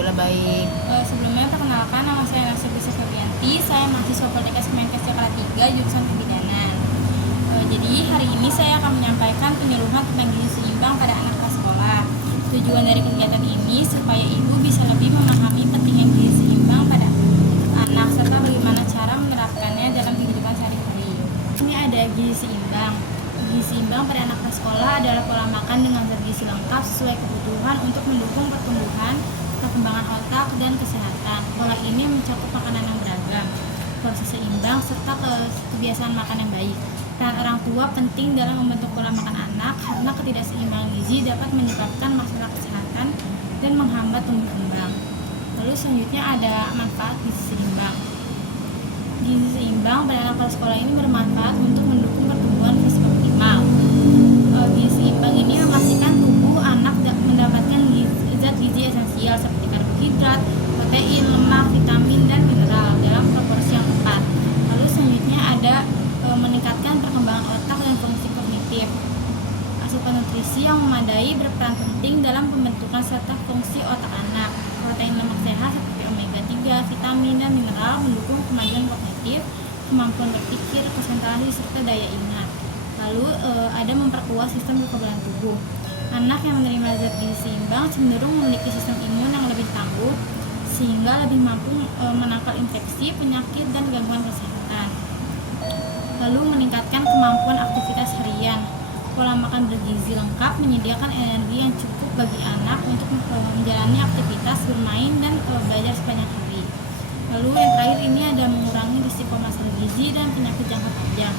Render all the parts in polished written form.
Alhamdulillah baik. Sebelumnya perkenalkan, nama saya Nasir Bisa Febrianti. Saya mahasiswa Politeknik Kemenkes Jakarta 3 jurusan Kebidanan. Jadi hari ini saya akan menyampaikan penyuluhan tentang gizi seimbang pada anak prasekolah. Tujuan dari kegiatan ini supaya ibu bisa lebih memahami pentingnya gizi seimbang pada anak serta bagaimana cara menerapkannya dalam kehidupan sehari-hari. Ini ada gizi seimbang. Gizi seimbang pada anak prasekolah adalah pola makan dengan zat gizi lengkap sesuai kebutuhan untuk mendukung pertumbuhan, perkembangan otak, dan kesehatan. Pola ini mencakup makanan yang beragam, porsi seimbang, serta kebiasaan makan yang baik. Peran orang tua penting dalam membentuk pola makan anak karena ketidakseimbangan gizi dapat menyebabkan masalah kesehatan dan menghambat tumbuh kembang. Lalu selanjutnya ada manfaat gizi seimbang. Gizi seimbang pada anak prasekolah ini bermanfaat untuk mendukung pertumbuhan fisik optimal. Gizi seimbang ini memastikan tubuh anak mendapatkan zat gizi esensial seperti karbohidrat, protein, lemak, vitamin, dan mineral dalam proporsi yang tepat. Lalu selanjutnya ada meningkatkan perkembangan otak dan fungsi kognitif. Asupan nutrisi yang memadai berperan penting dalam pembentukan serta fungsi otak anak. Protein lemak sehat seperti omega 3, vitamin, dan mineral mendukung kemajuan kognitif, kemampuan berpikir, konsentrasi, serta daya ingat. Lalu ada memperkuat sistem kekebalan tubuh. Anak yang menerima zat gizi seimbang cenderung memiliki sistem imun yang lebih tangguh sehingga lebih mampu menangkal infeksi, penyakit, dan gangguan kesehatan. Lalu meningkatkan kemampuan aktivitas harian. Pola makan bergizi lengkap menyediakan energi yang cukup bagi anak untuk menjalani aktivitas bermain dan belajar sepanjang hari. Lalu yang terakhir ini ada mengurangi risiko masalah gizi dan penyakit jangka panjang.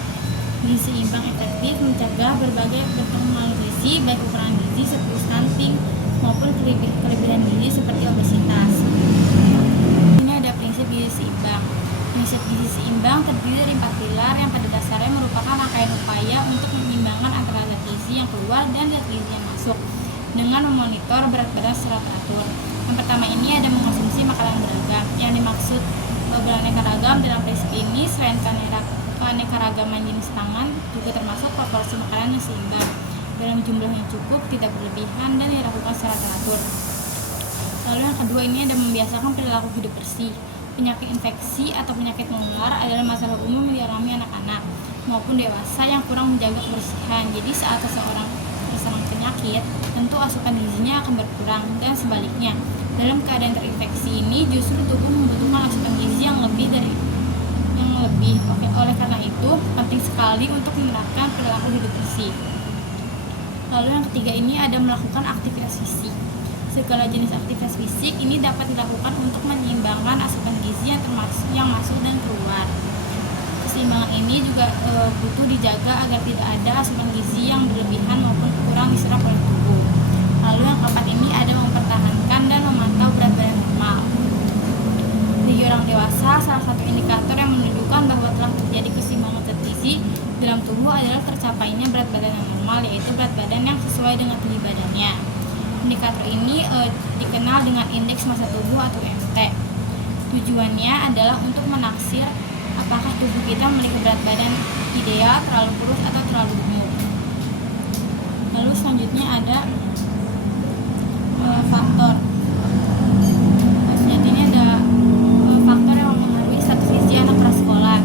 Gizi seimbang efektif mencegah berbagai bentuk malnutrisi baik ukuran gizi seperti stunting maupun kelebihan gizi seperti obesitas. Ini ada prinsip gizi seimbang. Prinsip gizi seimbang terdiri dari 4 pilar yang pada dasarnya merupakan rangkaian upaya untuk menyeimbangkan antara zat gizi yang keluar dan zat gizi yang masuk dengan memonitor berat badan secara teratur. Yang pertama ini ada mengkonsumsi makanan beragam. Yang dimaksud beraneka ragam dalam prinsip ini selain keanekaragaman jenis pangan juga termasuk proporsi makanan yang seimbang dalam jumlah yang cukup, tidak berlebihan, dan dilakukan secara teratur. Lalu yang kedua ini ada membiasakan perilaku hidup bersih. Penyakit infeksi atau penyakit menular adalah masalah umum yang dialami anak-anak maupun dewasa yang kurang menjaga kebersihan. Jadi saat seseorang terserang penyakit, tentu asupan gizinya akan berkurang, dan sebaliknya. Dalam keadaan terinfeksi ini justru tubuh membutuhkan asupan gizi yang lebih. Oleh karena itu, penting sekali untuk menerapkan perilaku hidup bersih. Lalu yang ketiga ini ada melakukan aktivitas fisik. Segala jenis aktivitas fisik ini dapat dilakukan untuk menyeimbangkan asupan gizi yang masuk dan keluar. Keseimbangan ini juga butuh dijaga agar tidak ada asupan gizi yang berlebihan maupun kurang diserap oleh tubuh. Lalu yang keempat ini ada mempertahankan dan memantau berat badan normal. Bagi orang dewasa, salah satu indikator yang menunjukkan bahwa telah terjadi keseimbangan zat gizi dalam tubuh adalah tercapainya berat badan yang normal, yaitu berat badan yang sesuai dengan tinggi badannya. Indikator ini dikenal dengan indeks massa tubuh atau IMT. Tujuannya adalah untuk menaksir apakah tubuh kita memiliki berat badan ideal, terlalu kurus, atau terlalu gemuk. Lalu selanjutnya ada faktor. Selanjutnya ada faktor yang mempengaruhi status gizi anak prasekolah.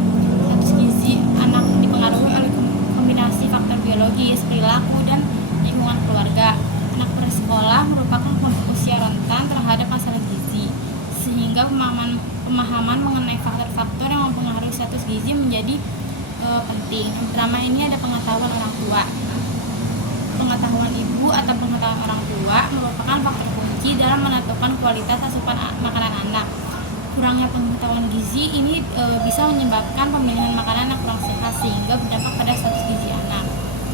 Status gizi anak dipengaruhi oleh kombinasi faktor biologis, perilaku, dan lingkungan keluarga. Anak prasekolah merupakan kelompok usia rentan terhadap masalah gizi, sehingga pemahaman mengenai faktor-faktor yang mempengaruhi status gizi menjadi penting. Yang pertama ini ada pengetahuan orang tua. Pengetahuan ibu atau pengetahuan orang tua merupakan faktor kunci dalam menentukan kualitas asupan makanan anak. Kurangnya pengetahuan gizi ini bisa menyebabkan pemilihan makanan yang kurang sehat sehingga berdampak pada status gizi anak.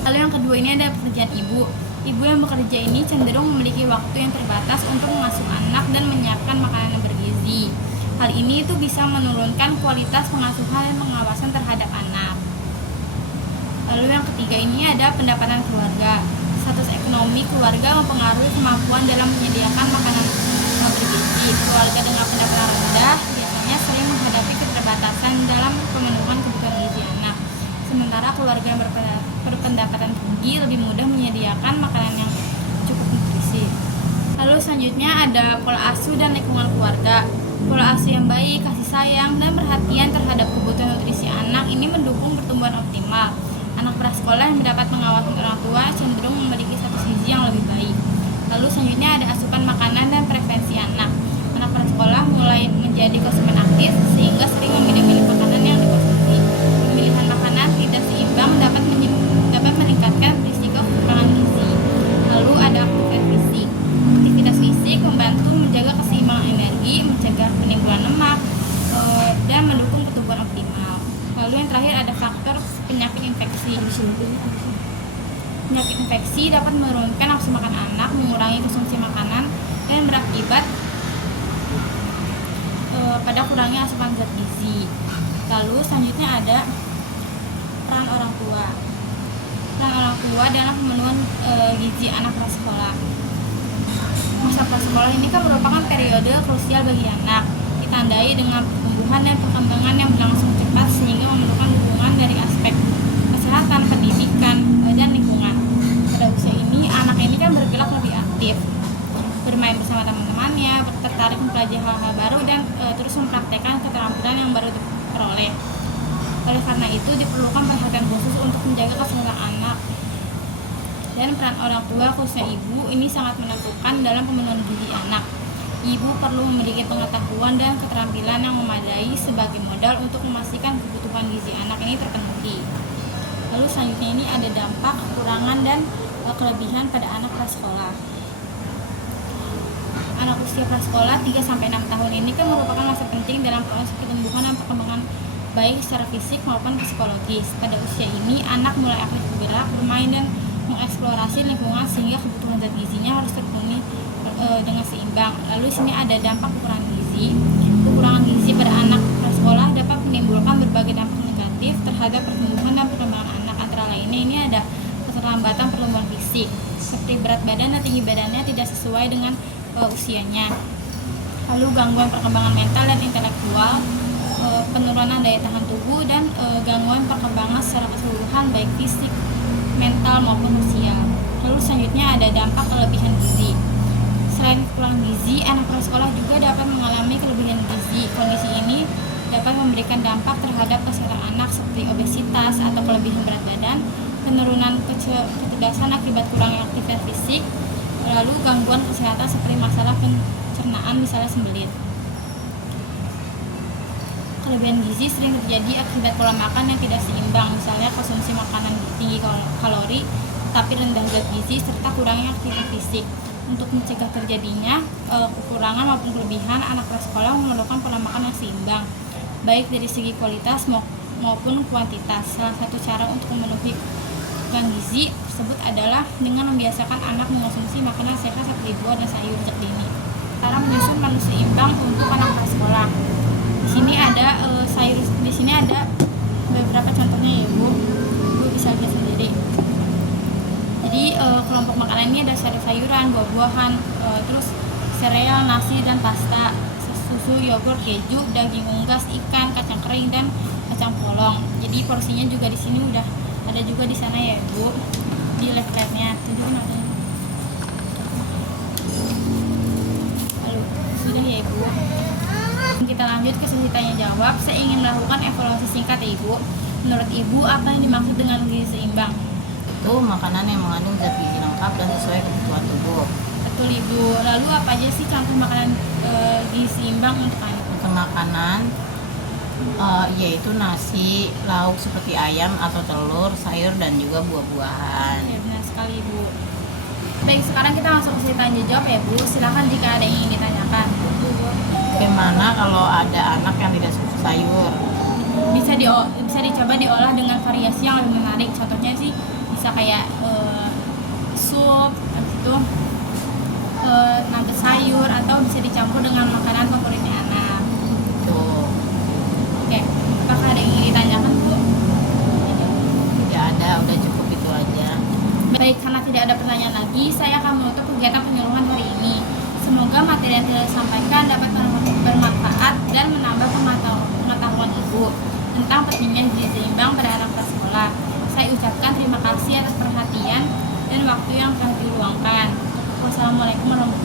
Lalu yang kedua ini ada pekerjaan ibu. Ibu yang bekerja ini cenderung memiliki waktu yang terbatas untuk mengasuh anak dan menyiapkan makanan yang bergizi. Hal ini itu bisa menurunkan kualitas pengasuhan dan pengawasan terhadap anak. Lalu yang ketiga ini ada pendapatan keluarga. Status ekonomi keluarga mempengaruhi kemampuan dalam menyediakan makanan bergizi. Keluarga dengan pendapatan rendah biasanya sering menghadapi keterbatasan dalam pemenuhan kebutuhan gizi anak. Sementara keluarga yang berpendapatan tinggi lebih mudah menyediakan makanan yang cukup nutrisi. Lalu selanjutnya ada pola asuh dan lingkungan keluarga. Pola asuh yang baik, kasih sayang, dan perhatian terhadap kebutuhan nutrisi anak ini mendukung pertumbuhan optimal. Anak prasekolah yang mendapat pengawasan orang tua cenderung memiliki status gizi yang lebih baik. Lalu selanjutnya ada asupan makanan dan preferensi anak. Anak prasekolah mulai menjadi konsumen aktif sehingga sering memilih makanan yang dikonsumsi. Pemilihan makanan tidak seimbang dapat meningkatkan risiko kekurangan gizi. Lalu ada aktivitas fisik. Aktivitas fisik membantu menjaga keseimbangan energi, mencegah penimbunan lemak, dan mendukung pertumbuhan optimal. Lalu yang terakhir ada faktor penyakit infeksi. Penyakit infeksi dapat menurunkan nafsu makan anak, mengurangi konsumsi makanan, dan berakibat pada kurangnya asupan zat gizi. Lalu selanjutnya ada peran orang tua. Peran orang tua dalam pemenuhan gizi anak prasekolah. Masa prasekolah ini kan merupakan periode krusial bagi anak, ditandai dengan pertumbuhan dan perkembangan yang berlangsung cepat sehingga memerlukan dukungan dari aspek kesehatan, pendidikan, dan lingkungan. Pada usia ini, anak ini kan bergerak lebih aktif, bermain bersama teman-temannya, tertarik mempelajari hal-hal baru, dan terus mempraktekkan keterampilan yang baru diperoleh. Oleh karena itu, diperlukan perhatian khusus untuk menjaga kesehatan anak. Dan peran orang tua, khususnya ibu, ini sangat menentukan dalam pemenuhan gizi anak. Ibu perlu memiliki pengetahuan dan keterampilan yang memadai sebagai modal untuk memastikan kebutuhan gizi anak ini terpenuhi. Lalu selanjutnya ini ada dampak, kekurangan, dan kelebihan pada anak prasekolah. Anak usia prasekolah 3-6 tahun ini kan merupakan masa penting dalam proses pertumbuhan dan perkembangan baik secara fisik maupun psikologis. Pada usia ini, anak mulai aktif bergerak, bermain, dan mengeksplorasi lingkungan sehingga kebutuhan zat gizinya harus terpenuhi dengan seimbang. Lalu di sini ada dampak kekurangan gizi. Kekurangan gizi pada anak prasekolah dapat menimbulkan berbagai dampak negatif terhadap pertumbuhan dan perkembangan anak. Antara lainnya ini ada keterlambatan pertumbuhan fisik, seperti berat badan dan tinggi badannya tidak sesuai dengan usianya. Lalu gangguan perkembangan mental dan intelektual, penurunan daya tahan tubuh, dan gangguan perkembangan secara keseluruhan baik fisik, mental maupun sosial. Lalu selanjutnya ada dampak kelebihan gizi. Selain kekurangan gizi, anak prasekolah juga dapat mengalami kelebihan gizi. Kondisi ini dapat memberikan dampak terhadap kesehatan anak seperti obesitas atau kelebihan berat badan, penurunan kecerdasan akibat kurangnya aktivitas fisik, lalu gangguan kesehatan seperti masalah pencernaan misalnya sembelit. Kelebihan gizi sering terjadi akibat pola makan yang tidak seimbang, misalnya konsumsi makanan tinggi kalori tapi rendah zat gizi serta kurangnya aktivitas fisik. Untuk mencegah terjadinya kekurangan maupun kelebihan, anak prasekolah memerlukan pola makan yang seimbang, baik dari segi kualitas maupun kuantitas. Salah satu cara untuk memenuhi kebutuhan gizi tersebut adalah dengan membiasakan anak mengonsumsi makanan sehat seperti buah dan sayur sejak dini. Cara menyusun menu seimbang untuk anak prasekolah. Di sini ada beberapa contohnya ya Bu. Bu bisa lihat sendiri. Jadi kelompok makanan ini ada sayur-sayuran, buah-buahan, terus sereal, nasi, dan pasta, susu, yogurt, keju, daging unggas, ikan, kacang kering, dan kacang polong. Jadi porsinya juga di sini udah ada juga di sana ya Bu, di leafletnya. Tunjukin aku. Lalu sudah ya Ibu. Kita lanjut ke sesi tanya jawab. Saya ingin melakukan evaluasi singkat ya Ibu. Menurut Ibu, apa yang dimaksud dengan gizi seimbang? Itu makanan yang mengandung zat gizi lengkap dan sesuai kebutuhan tubuh. Betul Ibu. Lalu apa aja sih contoh makanan gizi seimbang untuk anak? Untuk makanan yaitu nasi, lauk seperti ayam atau telur, sayur, dan juga buah-buahan. Ya benar sekali Ibu. Baik, sekarang kita langsung ke sesi tanya jawab ya Bu. Silakan jika ada yang ingin ditanyakan. Bagaimana kalau ada anak yang tidak suka sayur? Bisa dicoba diolah dengan variasi yang lebih menarik. Contohnya sih bisa kayak sup, habis itu nugget sayur, atau bisa dicampur dengan makanan favoritnya anak. Tuh. Oke, apakah ada yang ingin ditanyakan Bu? Tidak ada, udah cukup itu aja. Baik, karena tidak ada pertanyaan lagi, saya akan menutup kegiatan penyuluhan hari ini. Semoga materi yang telah disampaikan dapat bermanfaat dan menambah pengetahuan Ibu tentang pentingnya gizi seimbang pada anak prasekolah. Saya ucapkan terima kasih atas perhatian dan waktu yang telah diluangkan. Wassalamualaikum warahmatullahi wabarakatuh.